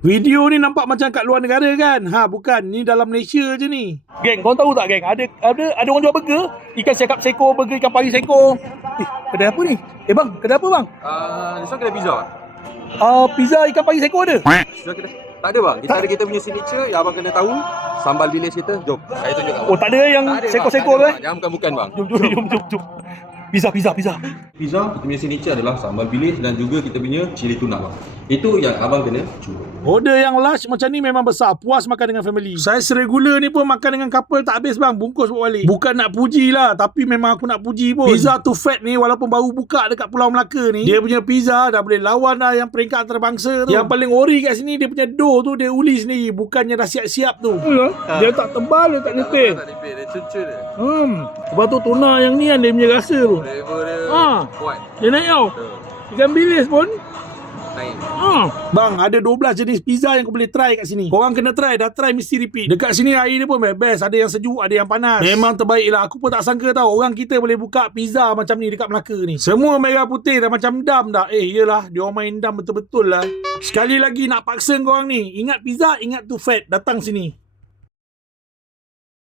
Video ni nampak macam kat luar negara kan? Bukan. Ni dalam Malaysia je ni. Geng, kau tahu tak geng? Ada orang jual burger, ikan siakap seko, burger ikan pari seko. Kedai apa ni? Bang, kedai apa bang? This one kedai pizza. Pizza ikan pari seko ada? This one kedai. Tak ada bang. Kita ada kita punya signature yang abang kena tahu. Sambal bilis kita. Jom. Saya tunjuk kat abang. Oh, tak ada yang Tak ada, seko-seko tu bang. Jangan bukan bang. Jom. Pizza. Pizza kita punya signature adalah sambal bilis dan juga kita punya cili tuna bang. Itu yang abang kena cuba. Order yang large macam ni memang besar. Puas makan dengan family. Saya regular ni pun makan dengan couple tak habis bang. Bungkus bawa balik. Bukan nak puji lah, tapi memang aku nak puji pun. Pizza Too Fat ni walaupun baru buka dekat Pulau Melaka ni, dia punya pizza dah boleh lawan dah yang peringkat antarabangsa tu. Yang paling ori kat sini, dia punya dough tu dia uli sendiri. Bukannya dah siap-siap tu. Dia tak tebal, dia tak nipis. Tak nipis, dia cuncun dia. Lepas tu tuna yang ni kan dia punya rasa tu. Flavor dia kuat. Dia naik tau. Ikan bilis pun Naik. Bang, ada 12 jenis pizza yang kau boleh try kat sini. Korang kena try, dah try mesti repeat. Dekat sini air dia pun best. Ada yang sejuk, ada yang panas. Memang terbaik lah. Aku pun tak sangka tau orang kita boleh buka pizza macam ni dekat Melaka ni. Semua merah putih dah macam dam dah. Yelah, dia orang main dam betul-betul lah. Sekali lagi nak paksa korang ni, ingat pizza, ingat Too Fat. Datang sini.